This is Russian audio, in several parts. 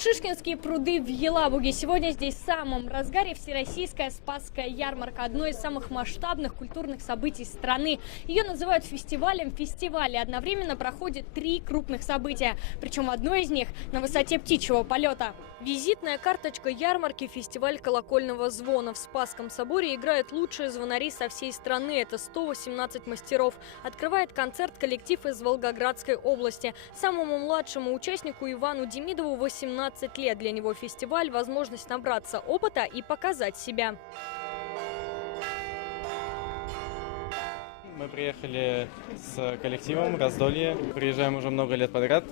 Шишкинские пруды в Елабуге. Сегодня здесь в самом разгаре всероссийская Спасская ярмарка. Одно из самых масштабных культурных событий страны. Ее называют фестивалем фестиваля. Одновременно проходит 3 крупных события. Причем одно из них на высоте птичьего полета. Визитная карточка ярмарки – фестиваль колокольного звона. В Спасском соборе играют лучшие звонари со всей страны. Это 118 мастеров. Открывает концерт коллектив из Волгоградской области. Самому младшему участнику Ивану Демидову 18 лет. Для него фестиваль – возможность набраться опыта и показать себя. Мы приехали с коллективом «Раздолье». Приезжаем уже много лет подряд.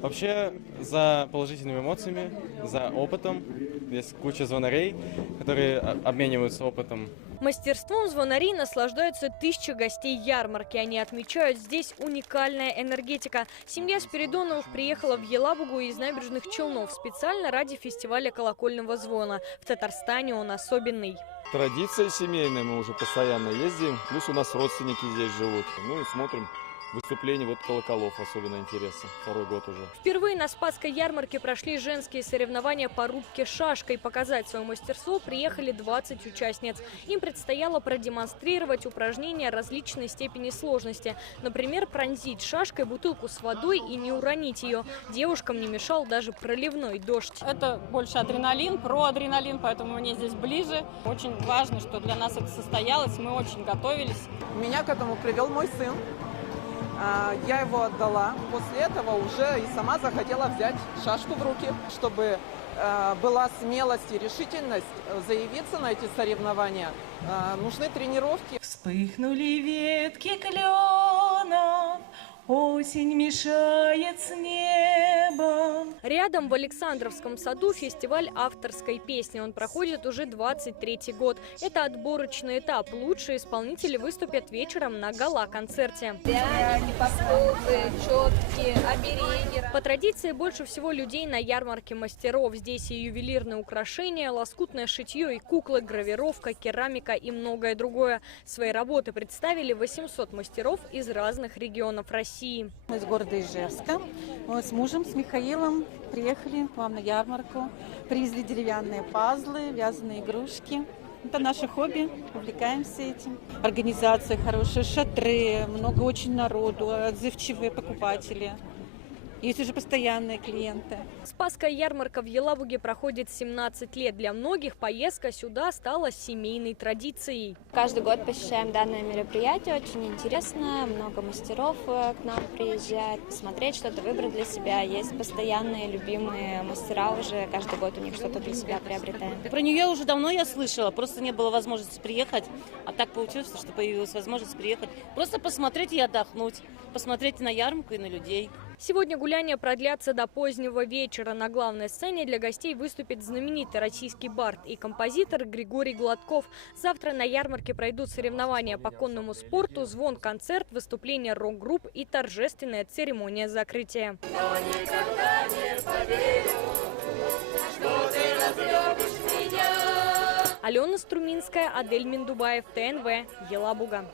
Вообще, за положительными эмоциями, за опытом. Есть куча звонарей, которые обмениваются опытом. Мастерством звонарей наслаждаются тысячи гостей ярмарки. Они отмечают, здесь уникальная энергетика. Семья Спиридоновых приехала в Елабугу из Набережных Челнов специально ради фестиваля колокольного звона. В Татарстане он особенный. Традиция семейная, мы уже постоянно ездим. Плюс у нас родственники здесь живут. Ну и смотрим выступление колоколов, особенно интересно. Второй год уже. Впервые на Спасской ярмарке прошли женские соревнования по рубке шашкой. Показать свое мастерство приехали 20 участниц. Им предстояло продемонстрировать упражнения различной степени сложности. Например, пронзить шашкой бутылку с водой и не уронить ее. Девушкам не мешал даже проливной дождь. Это больше адреналин, проадреналин, поэтому мне здесь ближе. Очень важно, что для нас это состоялось, мы очень готовились. Меня к этому привел мой сын. Я его отдала. После этого уже и сама захотела взять шашку в руки, чтобы была смелость и решительность заявиться на эти соревнования. Нужны тренировки. Вспыхнули ветки кленов, осень мешает с небом. Рядом в Александровском саду фестиваль авторской песни. Он проходит уже 23-й год. Это отборочный этап. Лучшие исполнители выступят вечером на гала-концерте. Пряники, подковы, четки, обереги. По традиции больше всего людей на ярмарке мастеров. Здесь и ювелирные украшения, лоскутное шитье, и куклы, гравировка, керамика и многое другое. Свои работы представили 800 мастеров из разных регионов России. Мы из города Ижевска. Мы с мужем, с Михаилом, приехали к вам на ярмарку. Привезли деревянные пазлы, вязаные игрушки. Это наше хобби, увлекаемся этим. Организация хорошая, шатры, много очень народу, отзывчивые покупатели. Есть уже постоянные клиенты. Спасская ярмарка в Елабуге проходит 17 лет. Для многих поездка сюда стала семейной традицией. Каждый год посещаем данное мероприятие, очень интересно, много мастеров к нам приезжает, посмотреть что-то, выбрать для себя. Есть постоянные любимые мастера уже, каждый год у них что-то для себя приобретаем. Про нее уже давно я слышала, просто не было возможности приехать, а так получилось, что появилась возможность приехать. Просто посмотреть и отдохнуть, посмотреть на ярмарку и на людей. Сегодня гуляния продлятся до позднего вечера. На главной сцене для гостей выступит знаменитый российский бард и композитор Григорий Гладков. Завтра на ярмарке пройдут соревнования по конному спорту, звон-концерт, выступление рок-групп и торжественная церемония закрытия. Алена Струминская, Адель Миндубаев, ТНВ, Елабуга.